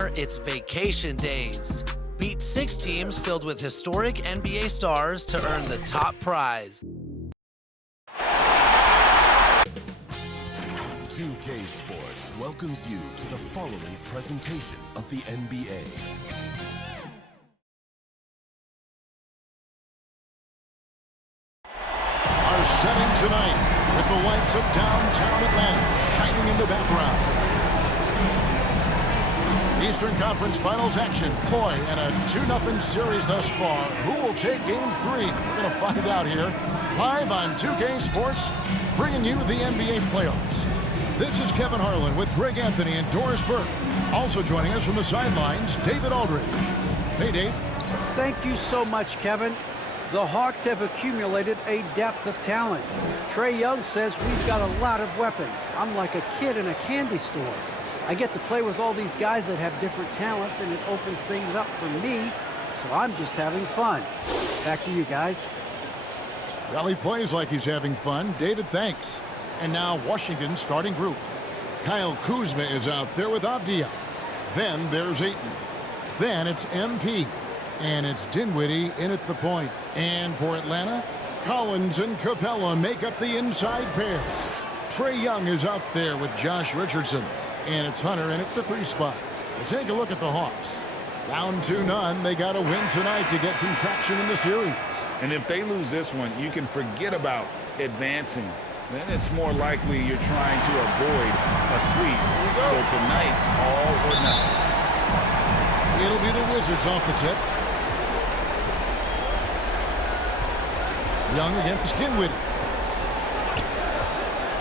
It's vacation days. Beat 6 teams filled with historic NBA stars to earn the top prize. 2K Sports welcomes you to the following presentation of the NBA. Our setting tonight with the lights of downtown Atlanta shining in the background. Eastern Conference Finals action. Boy, and a 2-0 series thus far. Who will take Game 3? We're going to find out here. Live on 2K Sports, bringing you the NBA playoffs. This is Kevin Harlan with Greg Anthony and Doris Burke. Also joining us from the sidelines, David Aldridge. Hey, Dave. Thank you so much, Kevin. The Hawks have accumulated a depth of talent. Trae Young says we've got a lot of weapons. I'm like a kid in a candy store. I get to play with all these guys that have different talents, and it opens things up for me, so I'm just having fun. Back to you guys. Well, he plays like he's having fun. David, thanks. And now Washington's starting group. Kyle Kuzma is out there with Avdia. Then there's Ayton. Then it's MP. And it's Dinwiddie in at the point. And for Atlanta, Collins and Capella make up the inside pair. Trae Young is out there with Josh Richardson. And it's Hunter in at the 3 spot. But take a look at the Hawks. Down 2-0. They got to win tonight to get some traction in the series. And if they lose this one, you can forget about advancing. Then it's more likely you're trying to avoid a sweep. So tonight's all or nothing. It'll be the Wizards off the tip. Young against Dinwiddie.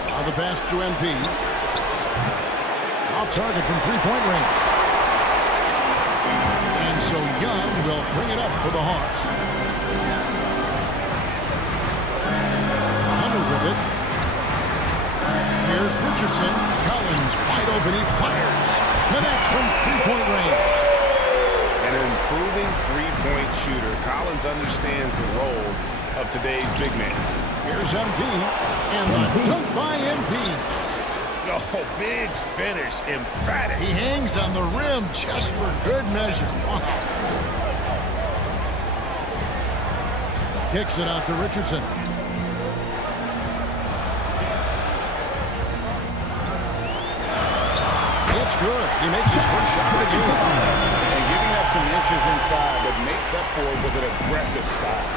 Now the pass to MP. Off target from three-point range. And so Young will bring it up for the Hawks. Hunter with it. Here's Richardson. Collins wide open. He fires. Connects from three-point range. An improving three-point shooter. Collins understands the role of today's big man. Here's MP. And the dunk by MP. Oh, big finish. Emphatic. He hangs on the rim just for good measure. Wow. Kicks it out to Richardson. It's good. He makes his first shot of the game. And giving up some inches inside, but makes up for it with an aggressive style.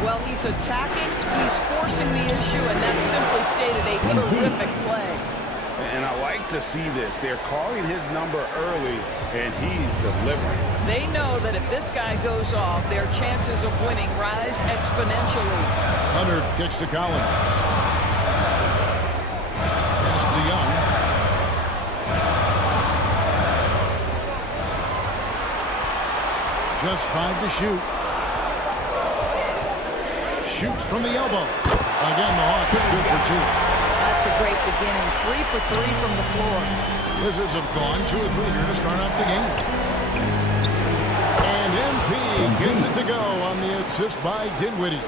Well, he's attacking, he's forcing the issue, and that's simply stated a terrific play. And I like to see this. They're calling his number early, and he's delivering. They know that if this guy goes off, their chances of winning rise exponentially. Hunter kicks to Collins. Pass to Young. Just 5 to shoot. Shoots from the elbow. Again, the Hawks good for 2. That's a great beginning. 3 for 3 from the floor. Wizards have gone 2 or 3 here to start out the game. And MP gets it to go on the assist by Dinwiddie.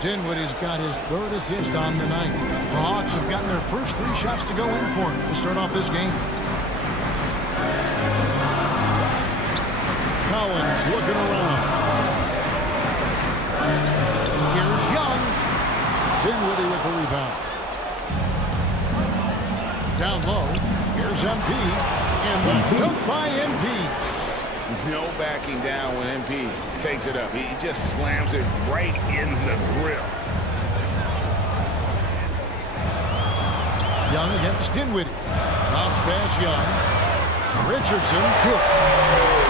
Dinwiddie's got his 3rd assist on the night. The Hawks have gotten their first 3 shots to go in for him to start off this game. Collins looking around. Here's Young. Dinwiddie with the rebound. Down low, here's MP, and the dunk by MP. No backing down when MP takes it up. He just slams it right in the grill. Young against Dinwiddie. Bounce pass Young. Richardson, good.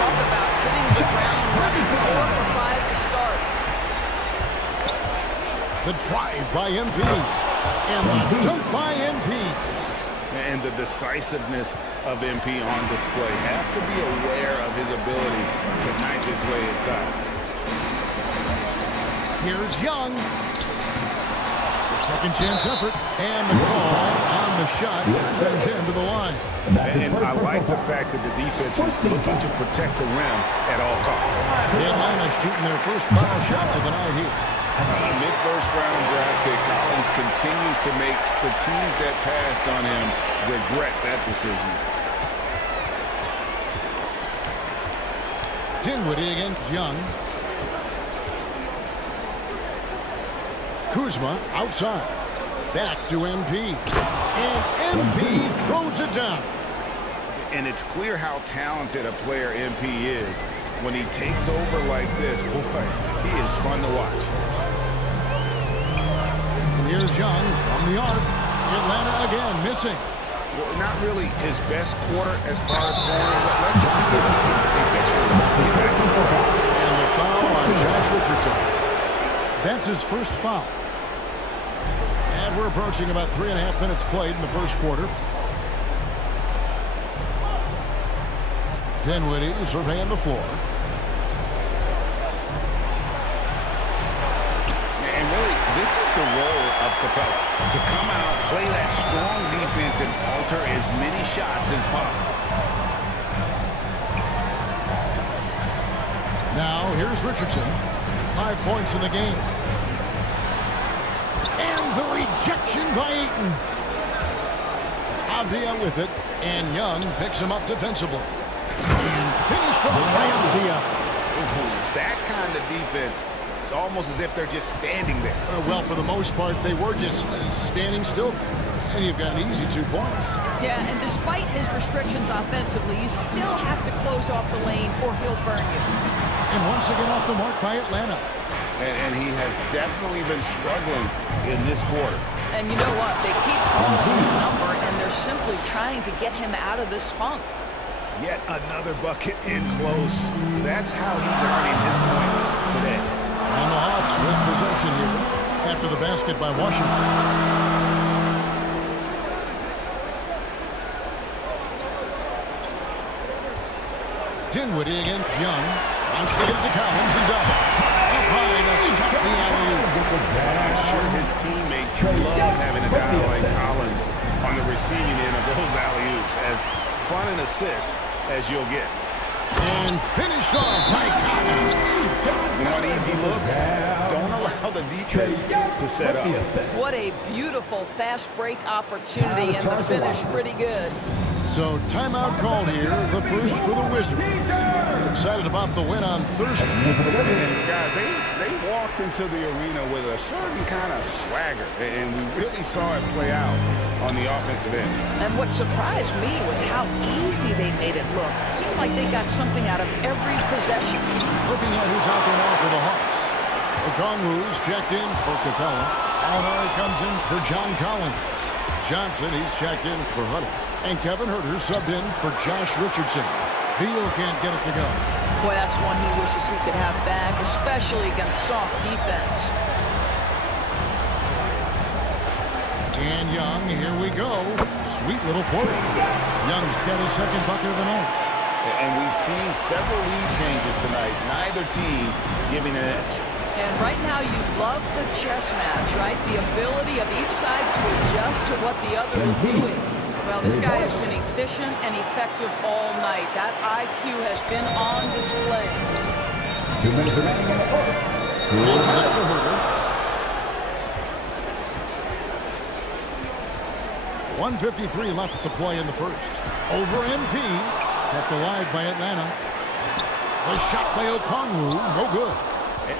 Talk about hitting the ground running. 4 for 5 to start. The drive by MP, and the dunk by MP. And the decisiveness of MP on display. Have to be aware of his ability to knife his way inside. Here's Young. The second chance effort. And the call on the shot sends him to the line. And I like the fact that the defense is looking to protect the rim at all costs. Atlanta shooting their first foul shots of the night here. Mid-first-round draft pick, Collins continues to make the teams that passed on him regret that decision. Dinwiddie against Young. Kuzma outside. Back to MP. And MP throws it down. And it's clear how talented a player MP is. When he takes over like this, boy, he is fun to watch. And here's Young from the arc. Atlanta again missing. Well, not really his best quarter as far as scoring, but let's see if he can eventually get back on track. And the foul on Josh Richardson. That's his first foul. And we're approaching about 3.5 minutes played in the first quarter. Dinwiddie surveying the floor. And really, this is the role of Capella, to come out, play that strong defense, and alter as many shots as possible. Now, here's Richardson. 5 points in the game. And the rejection by Ayton. Avdia with it, and Young picks him up defensively. And finished off by Avdia. That kind of defense, it's almost as if they're just standing there. Well, for the most part, they were just standing still. And you've got an easy 2 points. Yeah, and despite his restrictions offensively, you still have to close off the lane or he'll burn you. And once again off the mark by Atlanta. And he has definitely been struggling in this quarter. And you know what? They keep calling his number, and they're simply trying to get him out of this funk. Yet another bucket in close. That's how he's earning his points today. And the Hawks with possession here after the basket by Washington. Dinwiddie against Young. Wants to get it to Collins and doubles. Up high to stop the alley-oop. I'm sure his teammates love having a guy like Collins on the receiving end of those alley-oops. As fun an assist as you'll get. And finished off by Collins. You want easy looks? Don't allow the defense to set up. What a beautiful fast break opportunity, and the finish pretty good. So timeout called here, the first for the Wizards. Excited about the win on Thursday. And guys, they walked into the arena with a certain kind of swagger, and we really saw it play out on the offensive end. And what surprised me was how easy they made it look. It seemed like they got something out of every possession. Looking at who's out there now for the Hawks. Okongwu's checked in for Capella. Alinari comes in for John Collins. Johnson, he's checked in for Hunter. And Kevin Huerter subbed in for Josh Richardson. Beal can't get it to go. Boy, that's one he wishes he could have back, especially against soft defense. And Young, here we go. Sweet little 40. Young's got his second bucket of the night. And we've seen several lead changes tonight. Neither team giving an edge. And right now you love the chess match, right? The ability of each side to adjust to what the other is doing. Well, this guy has been efficient and effective all night. That IQ has been on display. 2 minutes remaining in the fourth. Passes it to Huerter. 1:53 left to play in the first. Over MP. Kept alive by Atlanta. The shot by Okongwu. No good.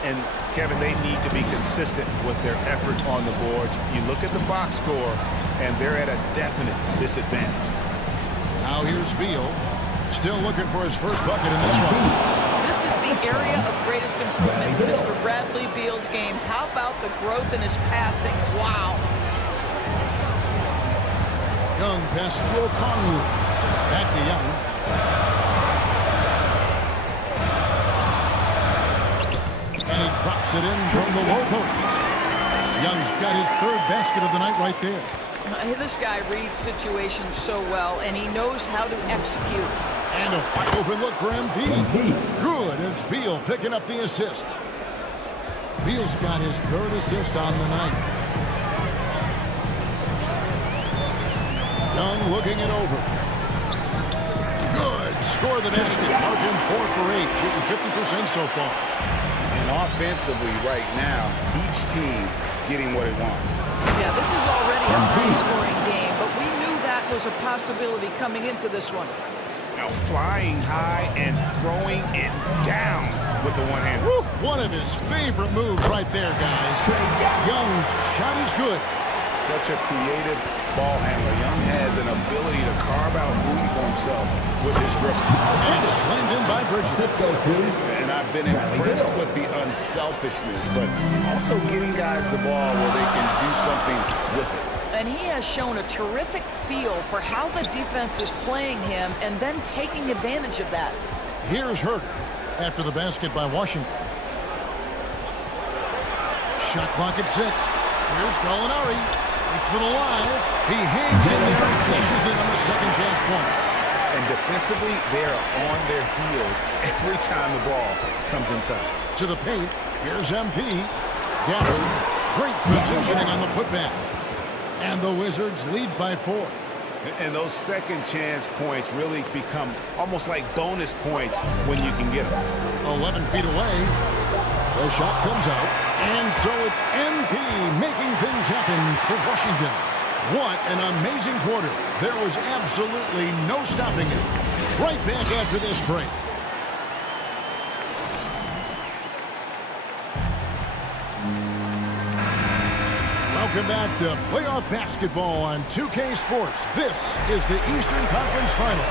And Kevin, they need to be consistent with their effort on the boards. You look at the box score, and they're at a definite disadvantage. Now here's Beal. Still looking for his first bucket in this one. This is the area of greatest improvement in Mr. Bradley Beal's game. How about the growth in his passing? Wow. Young passes to Okongwu. Back to Young. And he drops it in from the low post. Young's got his third basket of the night right there. This guy reads situations so well, and he knows how to execute. And a wide open look for MP. Good. It's Beal picking up the assist. Beal's got his third assist on the night. Young looking it over. Good. Score the basket. Marking 4 for 8. Shooting 50% so far. And offensively right now, each team getting what it wants. Yeah, this is already a high-scoring game, but we knew that was a possibility coming into this one. Now flying high and throwing it down with the one hand. Woo! One of his favorite moves right there, guys. Young's shot is good. Such a creative ball handler. Young has an ability to carve out room for himself with his dribble. And slammed in by Bridges. And I've been impressed with the unselfishness, but also getting guys the ball where they can do something with it. And he has shown a terrific feel for how the defense is playing him and then taking advantage of that. Here's Herder after the basket by Washington. Shot clock at 6. Here's Gallinari. Keeps it alive. He hangs in there and finishes it on the second chance points. And defensively, they are on their heels every time the ball comes inside. To the paint. Here's MP. Gafford. Great positioning on the putback. And the Wizards lead by 4. And those second chance points really become almost like bonus points when you can get them. 11 feet away. The shot comes out. And so it's MP making things happen for Washington. What an amazing quarter. There was absolutely no stopping it. Right back after this break. Welcome back to playoff basketball on 2K Sports. This is the Eastern Conference Final.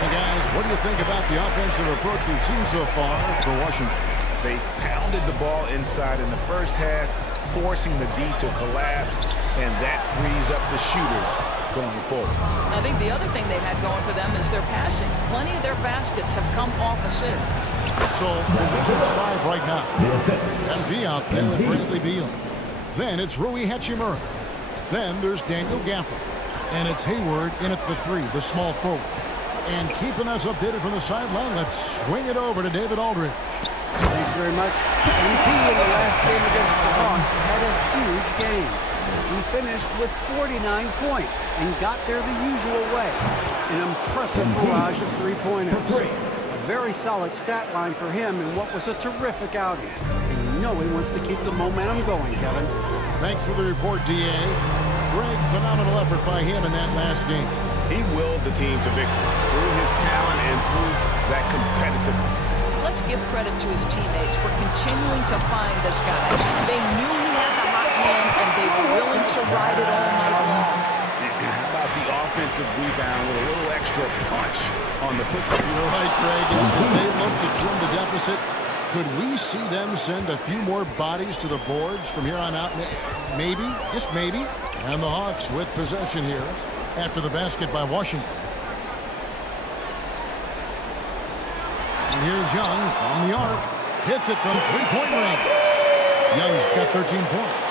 Hey guys, what do you think about the offensive approach we've seen so far for Washington? They pounded the ball inside in the first half, forcing the D to collapse, and that frees up the shooters going forward. I think the other thing they've had going for them is their passing. Plenty of their baskets have come off assists. So the Wizards 5 right now. MV out there with Bradley Beal. Then it's Rui Hachimura. Then there's Daniel Gafford. And it's Hayward in at the 3, the small forward. And keeping us updated from the sideline, let's swing it over to David Aldridge. Thanks very much. MP in the last game against the Hawks had a huge game. He finished with 49 points and got there the usual way. An impressive barrage of three-pointers. A very solid stat line for him in what was a terrific outing. And you know he wants to keep the momentum going, Kevin. Thanks for the report, D.A. Greg, phenomenal effort by him in that last game. He willed the team to victory through his talent and through that competitiveness. Let's give credit to his teammates for continuing to find this guy. They knew he had the hot hand, and they were willing to ride it all night long. And how about the offensive rebound with a little extra punch on the putback? You're right, Greg. As they look to trim the deficit, could we see them send a few more bodies to the boards from here on out? Maybe, just maybe. And the Hawks with possession here after the basket by Washington. And here's Young from the arc. Hits it from three-point range. Young's got 13 points.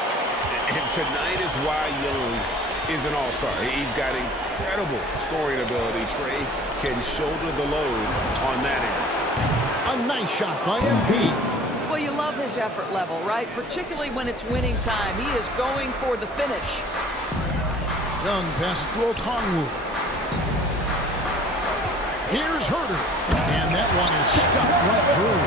And tonight is why Young is an all-star. He's got incredible scoring ability. Trey can shoulder the load on that end. A nice shot by MP. Well, you love his effort level, right? Particularly when it's winning time. He is going for the finish. Young passes to Okongwu. Here's Herder. And that one is stuck right through.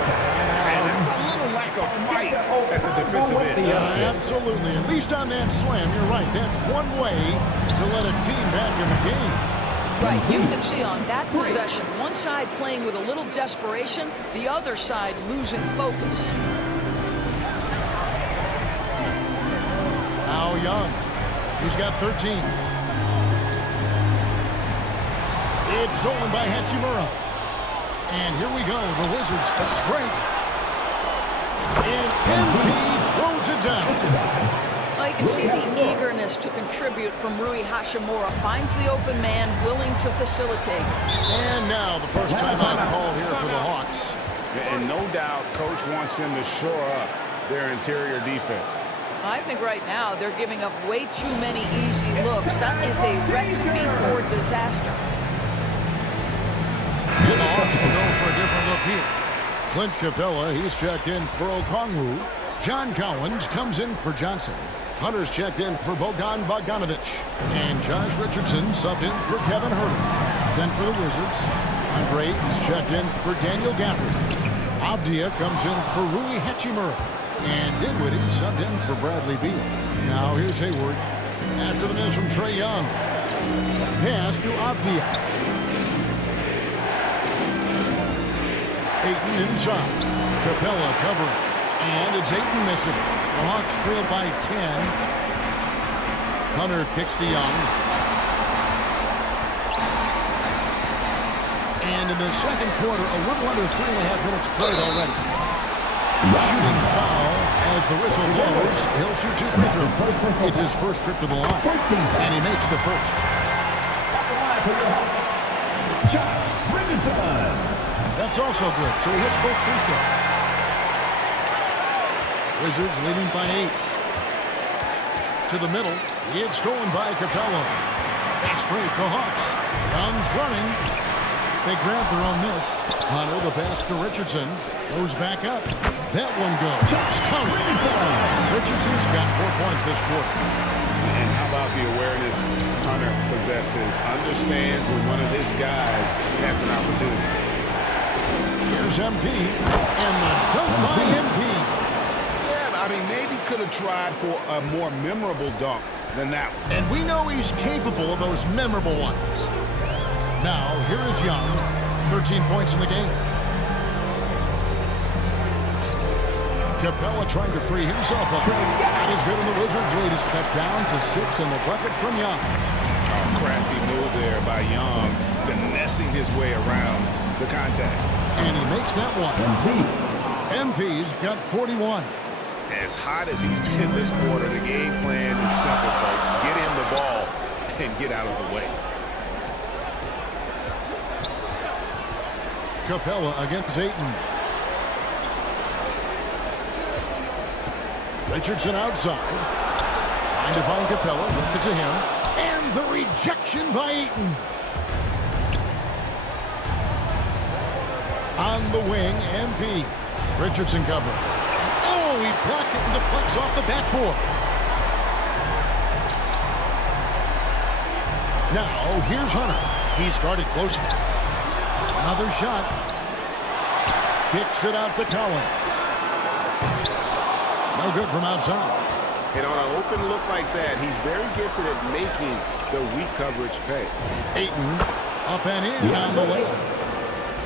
And that's a little lack of fight at the defensive end. Absolutely. At least on that slam, you're right. That's one way to let a team back in the game. Right, you can see on that possession, one side playing with a little desperation, the other side losing focus. Now Young. He's got 13. It's stolen by Hachimura. And here we go. The Wizards fast break. And MP throws it down. Well, you can see the eagerness to contribute from Rui Hachimura. Finds the open man, willing to facilitate. And now the first timeout called here for the Hawks. And no doubt, Coach wants them to shore up their interior defense. I think right now they're giving up way too many easy looks. That is a recipe for disaster. And the Hawks will go for a different look here. Clint Capella, he's checked in for Okongwu. John Collins comes in for Johnson. Hunter's checked in for Bogdan Bogdanovic. And Josh Richardson subbed in for Kevin Herter. Then for the Wizards, Andre is checked in for Daniel Gafford. Avdia comes in for Rui Hachimura. And Dinwiddie subbed in for Bradley Beal. Now here's Hayward. After the miss from Trae Young. Pass to Avdia. Aiton inside. Capella covering. And it's Aiton missing. The Hawks trail by 10. Hunter kicks to Young. And in the second quarter, a little under 3.5 minutes played already. Shooting foul as the whistle blows. He'll shoot 2 free throws. It's his first trip to the line. And he makes the first. That's also good. So he hits both free throws. Wizards leading by 8. To the middle. It's stolen by Capella. Fast break, the Hawks. Young's running. They grab their own miss. Hunter, the pass to Richardson. Goes back up. That one goes. Counted. Richardson's got 4 points this quarter. And how about the awareness Hunter possesses? Understands when one of his guys has an opportunity. Here's MP. And the dunk by MP. Yeah, I mean, maybe could have tried for a more memorable dunk than that one. And we know he's capable of those memorable ones. Now, here is Young. 13 points in the game. Capella trying to free himself up. That is good, and the Wizards lead is cut down to 6 in the bucket from Young. Oh, crafty move there by Young, finessing his way around the contact. And he makes that one. MP's got 41. As hot as he's been this quarter, the game plan is simple, folks. Get him the ball and get out of the way. Capella against Aiton. Richardson outside. Trying to find Capella. Gets it to him. And the rejection by Aiton. On the wing, MP. Richardson covering. Oh, he blocked it and deflects off the backboard. Now, here's Hunter. He's guarded closer. Another shot. Kicks it out to Collins. No good from outside. And on an open look like that, he's very gifted at making the weak coverage pay. Aiton up and in on the layup.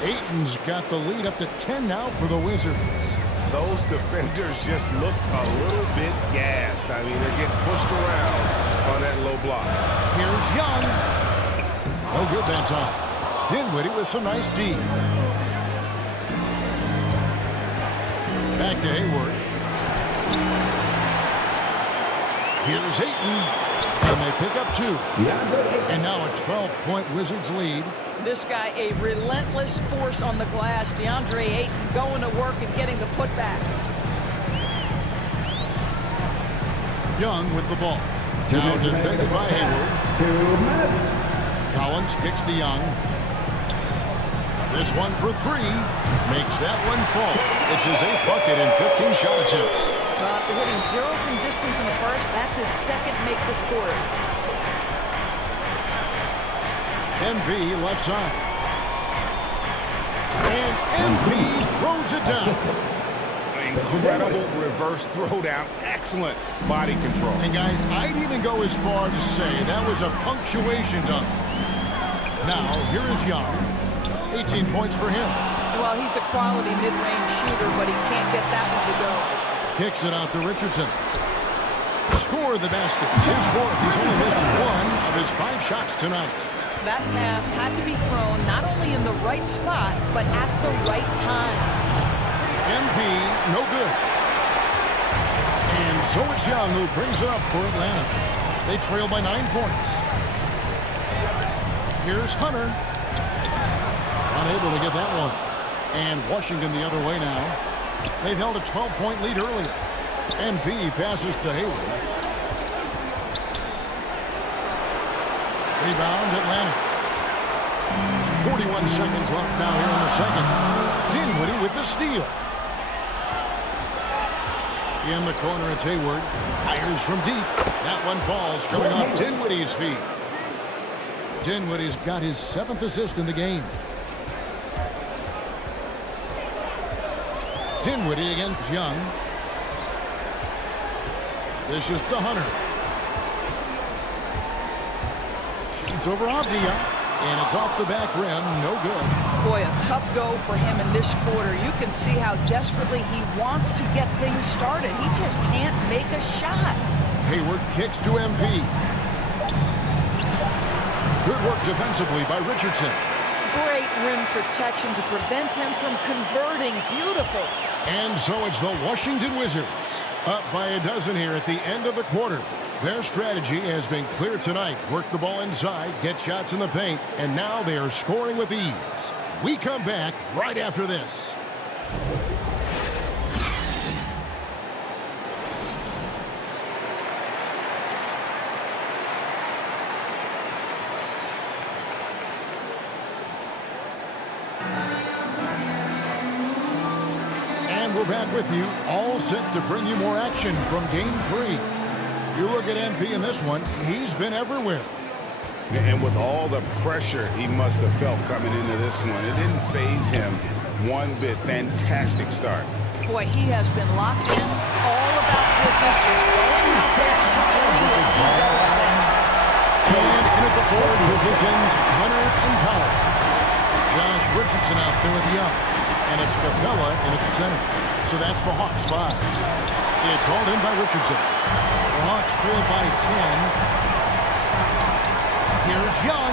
Aiton's got the lead up to 10 now for the Wizards. Those defenders just look a little bit gassed. I mean, they're getting pushed around on that low block. Here's Young. No good that time. Dinwiddie with some nice D. Back to Hayward. Here's Aiton. And they pick up 2. And now a 12-point Wizards lead. This guy, a relentless force on the glass. DeAndre Ayton going to work and getting the putback. Young with the ball. Now defended by Hayward. 2 minutes. Collins kicks to Young. This one for 3. Makes that one fall. It's his 8th bucket in 15 shot attempts. Well, after hitting 0 from distance in the first, that's his second make this quarter. MP left side. And MP throws it down. Incredible reverse throwdown. Excellent body control. And guys, I'd even go as far to say that was a punctuation dunk. Now, here is Young. 18 points for him. Well, he's a quality mid-range shooter, but he can't get that one to go. Kicks it out to Richardson. Score the basket. His fourth. He's only missed 1 of his 5 shots tonight. That pass had to be thrown not only in the right spot, but at the right time. MP, no good. And so it's Young who brings it up for Atlanta. They trail by 9 points. Here's Hunter. Unable to get that one. And Washington the other way now. They've held a 12-point lead earlier. MP passes to Hayward. Rebound, Atlanta. 41 seconds left now here in the second. Dinwiddie with the steal. In the corner, it's Hayward. Fires from deep. That one falls, coming off Dinwiddie's feet. Dinwiddie's got his 7th assist in the game. Dinwiddie against Young. This is to Hunter. Shoots over Avdia. And it's off the back rim. No good. Boy, a tough go for him in this quarter. You can see how desperately he wants to get things started. He just can't make a shot. Hayward kicks to MP. Good work defensively by Richardson. Great rim protection to prevent him from converting. Beautiful. And so it's the Washington Wizards up by a dozen here at the end of the quarter. Their strategy has been clear tonight. Work the ball inside, get shots in the paint, and now they are scoring with ease. We come back right after this. And we're back with you, all set to bring you more action from Game 3. You look at MP in this one, he's been everywhere. And with all the pressure he must have felt coming into this one, it didn't faze him one bit. Fantastic start. Boy, he has been locked in, all about business, just going out there and doing what he does best. And in at the forward positions, Hunter and Powell. Josh Richardson out there with Young. And it's Capella in at the center. So that's the Hawks 5. It's hauled in by Richardson. The Hawks trail by 10. Here's Young.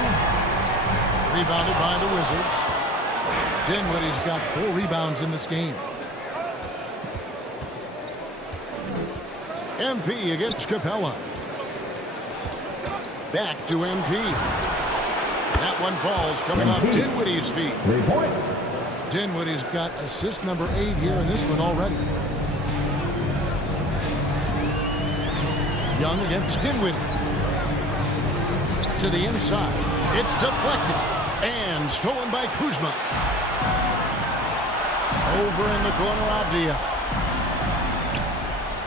Rebounded by the Wizards. Dinwiddie's got 4 rebounds in this game. MP against Capella. Back to MP. That one falls coming off Dinwiddie's feet. 3 points. Dinwiddie's got assist number 8 here in this one already. Young against Dinwiddie. To the inside. It's deflected. And stolen by Kuzma. Over in the corner, Avdia.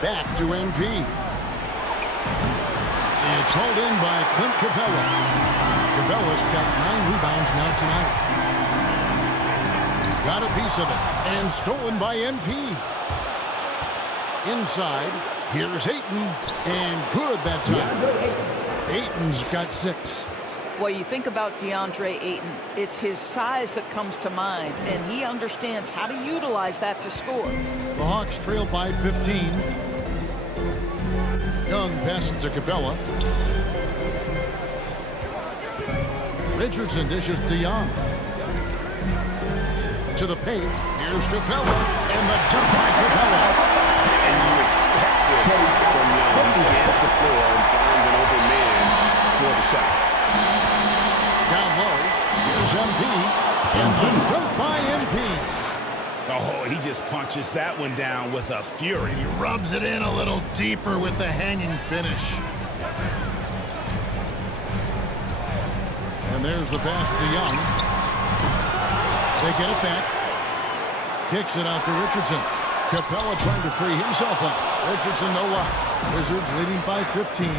Back to MP. It's hauled in by Clint Capella. Capella's got 9 rebounds now tonight. Got a piece of it. And stolen by MP. Inside. Here's Ayton. And good that time. Ayton's got 6. Boy, you think about DeAndre Ayton, it's his size that comes to mind, and he understands how to utilize that to score. The Hawks trail by 15. Young passes to Capella. Richardson dishes to Young. To the paint. Here's Capella. And the dunk by Capella. And you expect this from Young. He scans the floor and finds an open man for the shot. Down low. Here's MP. And the dunk by MP. Oh, he just punches that one down with a fury. He rubs it in a little deeper with the hanging finish. And there's the pass to Young. They get it back. Kicks it out to Richardson. Capella trying to free himself up. Richardson no luck. Wizards leading by 15.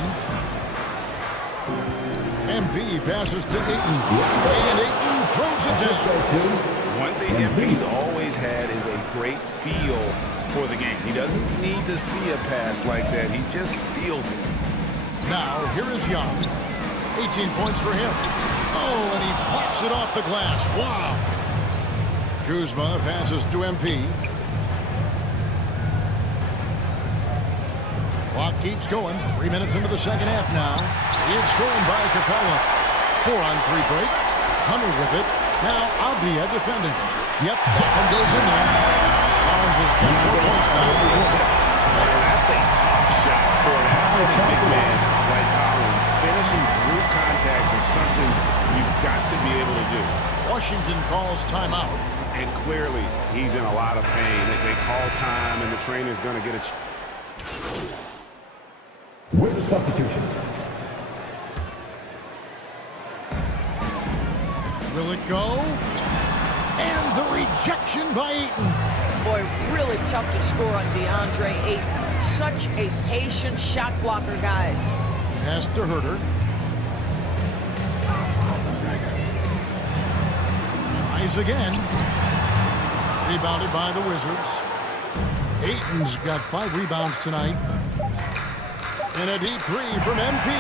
MP passes to Ayton. And Ayton throws it down. One thing MP's always had is a great feel for the game. He doesn't need to see a pass like that. He just feels it. Now, here is Young. 18 points for him. Oh, and he pops it off the glass. Wow. Kuzma passes to MP. Clock keeps going. 3 minutes into the second half now. It's stolen by Capella. 4-on-3 break. Hunter with it. Now Avdia defending. Yep, that one goes in there. Collins has got 4 points now. That's a tough shot for an athletic big man like Collins. Finishing through contact is something you've got to be able to do. Washington calls timeout. And clearly, he's in a lot of pain. They call time, and the trainer's going to get a With the substitution. Will it go? And the rejection by Ayton. Boy, really tough to score on DeAndre Ayton. Such a patient shot blocker, guys. Pass to Herter. Tries again. Rebounded by the Wizards. Ayton's got 5 rebounds tonight. And a deep 3 from MP.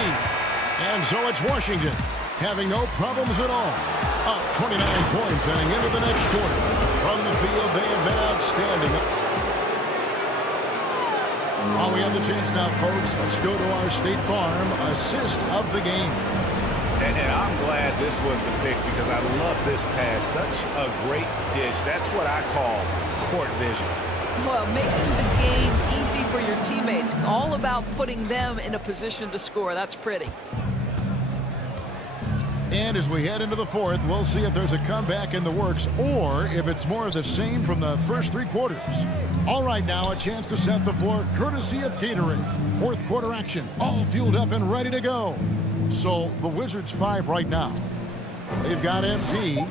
And so it's Washington. having no problems at all. Up 29 points heading into the next quarter. From the field, they have been outstanding. While we have the chance now, folks, let's go to our State Farm assist of the game. And I'm glad this was the pick because I love this pass. Such a great dish. That's what I call court vision. Well, making the game easy for your teammates. All about putting them in a position to score. That's pretty. And as we head into the fourth, we'll see if there's a comeback in the works or if it's more of the same from the first three quarters. All right, now a chance to set the floor courtesy of Gatorade. Fourth quarter action, all fueled up and ready to go. So the Wizards 5 right now. They've got MP.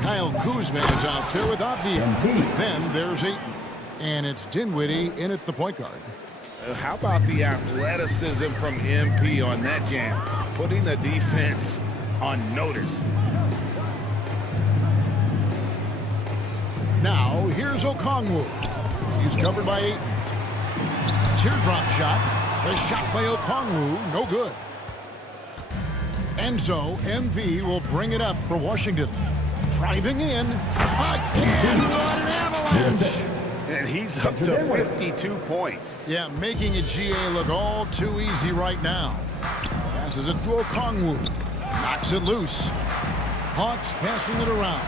Kyle Kuzma is out there with Avdia. Then there's Ayton. And it's Dinwiddie in at the point guard. How about the athleticism from MP on that jam? Putting the defense on notice. Now, here's Okongwu. He's covered by Ayton. Teardrop shot. The shot by Okongwu, no good. And so, MV will bring it up for Washington. Driving in. Again, what an avalanche! And he's up to 52 points. Yeah, making a GA look all too easy right now. Passes it to Okongwu. Knocks it loose. Hawks passing it around.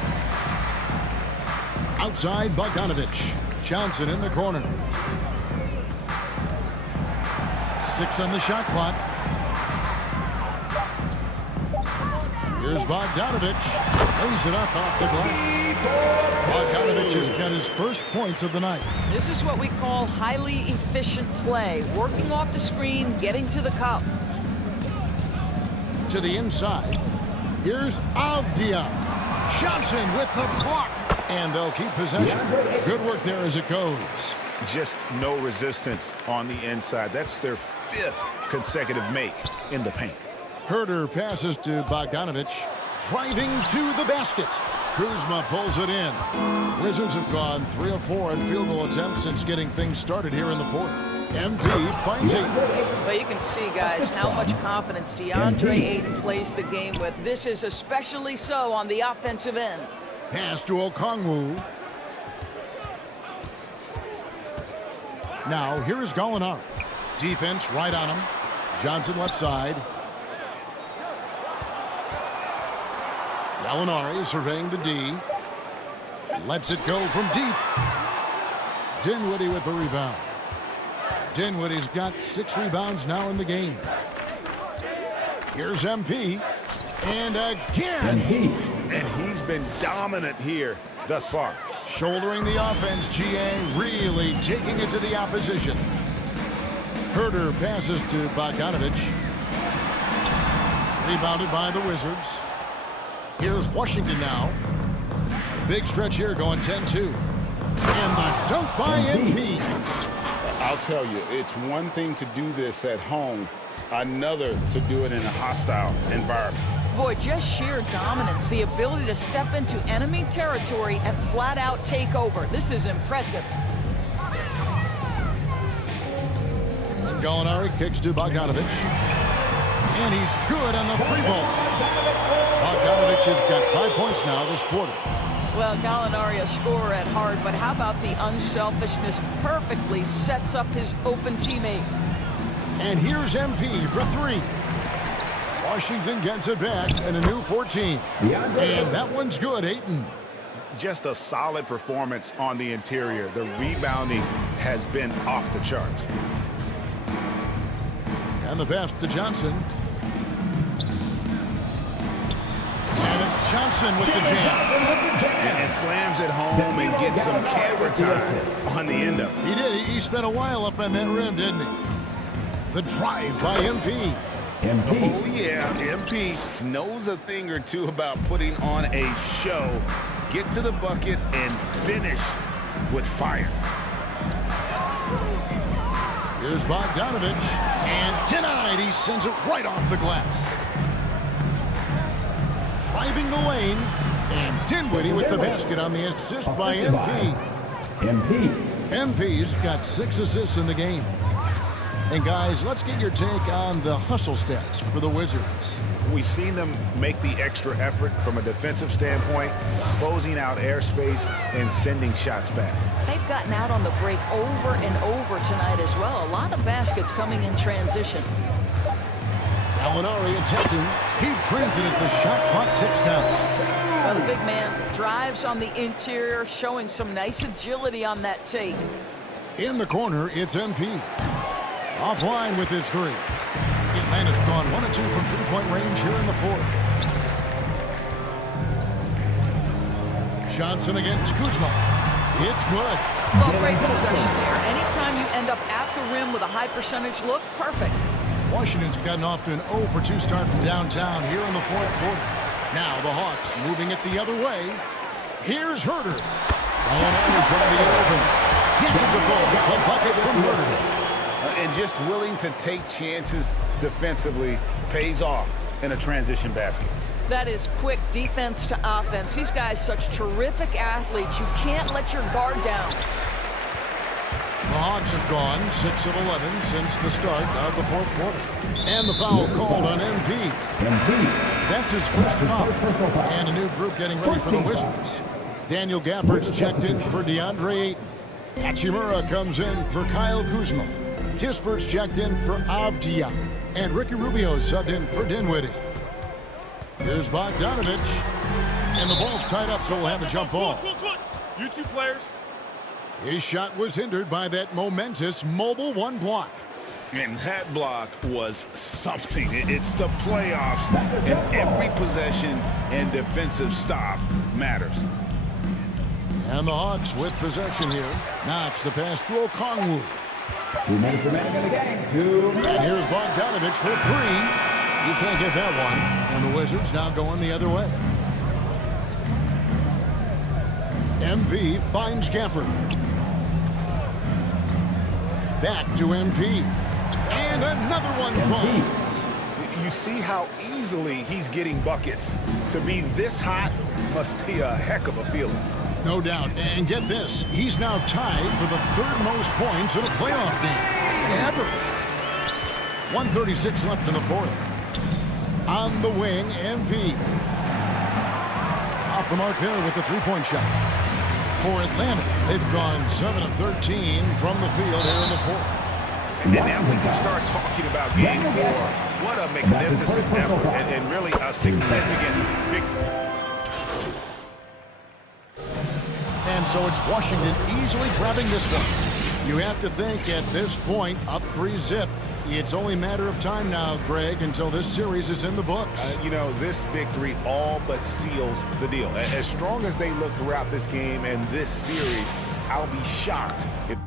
Outside, Bogdanovich. Johnson in the corner. 6 on the shot clock. Here's Bogdanovich. Lays it up off the glass. Bogdanovich has got his first points of the night. This is what we call highly efficient play. Working off the screen, getting to the cup. To the inside. Here's Avdia. Johnson with the block. And they'll keep possession. Good work there as it goes. Just no resistance on the inside. That's their 5th consecutive make in the paint. Herter passes to Bogdanovich. Driving to the basket. Kuzma pulls it in. Wizards have gone 3 of 4 in field goal attempts since getting things started here in the fourth. MP finds it. But you can see, guys, how much confidence DeAndre Ayton plays the game with. This is especially so on the offensive end. Pass to Okongwu. Now, here is Gallinari. Defense right on him. Johnson left side. Gallinari surveying the D. Lets it go from deep. Dinwiddie with the rebound. Dinwiddie's got 6 rebounds now in the game. Here's MP. And again. And he's been dominant here thus far. Shouldering the offense, GA really taking it to the opposition. Herter passes to Bogdanovich. Rebounded by the Wizards. Here's Washington now. Big stretch here going 10-2. And the dunk by MP. I'll tell you, it's one thing to do this at home, another to do it in a hostile environment. Boy, just sheer dominance, the ability to step into enemy territory and flat out take over. This is impressive. And Gallinari kicks to Bogdanovich. And he's good on the 3-ball. Bogdanovich has got 5 points now this quarter. Well, Gallinari a scorer at heart, but how about the unselfishness? Perfectly sets up his open teammate. And here's MP for 3. Washington gets it back and a new 14. And that one's good, Ayton. Just a solid performance on the interior. The rebounding has been off the charts. And the pass to Johnson. And it's Johnson with the jam. And slams it home and gets some camera time on the end of it. He did. He spent a while up on that rim, didn't he? The drive by MP. Oh, yeah. MP knows a thing or two about putting on a show. Get to the bucket and finish with fire. Here's Bogdanovich. And denied. He sends it right off the glass. Driving the lane. And Dinwiddie with the basket on the assist by MP. MP's got 6 assists in the game. And guys, let's get your take on the hustle stats for the Wizards. We've seen them make the extra effort from a defensive standpoint, closing out airspace and sending shots back. They've gotten out on the break over and over tonight as well. A lot of baskets coming in transition. Gallinari attempting. He trains it as the shot clock ticks down. Well, the big man drives on the interior, showing some nice agility on that take. In the corner, it's MP. Offline with his three. Atlanta's gone 1 of 2 from three-point range here in the fourth. Johnson against Kuzma. It's good. Well, great possession there. Anytime you end up at the rim with a high percentage look, perfect. Washington's gotten off to an 0 for 2 start from downtown here in the fourth quarter. Now the Hawks moving it the other way. Here's Herter. Gallinari trying to get open. Gets a ball. A bucket from Herter. And just willing to take chances defensively pays off in a transition basket. That is quick defense to offense. These guys such terrific athletes. You can't let your guard down. The Hawks have gone 6 of 11 since the start of the fourth quarter. And the foul called on MP. That's his first foul. And a new group getting ready for the Wizards. Daniel Gafford's checked in for DeAndre Ayton. Hachimura comes in for Kyle Kuzma. Kispert's checked in for Avdia. And Ricky Rubio subbed in for Dinwiddie. Here's Bogdanovich. And the ball's tied up, so we'll have a jump ball. You two players. His shot was hindered by that momentous mobile one block. And that block was something. It's the playoffs, and every possession and defensive stop matters. And the Hawks with possession here. Knox the pass to Okongwu. 2 minutes remaining in the game. 2 minutes. And here's Bogdanovich for 3. You can't get that one. And the Wizards now going the other way. MP finds Gafford. Back to MP. And another one falls. You see how easily he's getting buckets. To be this hot must be a heck of a feeling. No doubt. And get this. He's now tied for the 3rd most points in a playoff game ever. 1:36 left in the fourth. On the wing, MP. Off the mark there with the three-point shot. For Atlanta, they've gone 7 of 13 from the field here in the fourth. And now we can start talking about game 4. What a magnificent effort and really a significant victory. And so it's Washington easily grabbing this one. You have to think at this point, up 3-zip. It's only a matter of time now, Greg, until this series is in the books. You know, this victory all but seals the deal. As strong as they look throughout this game and this series, I'll be shocked if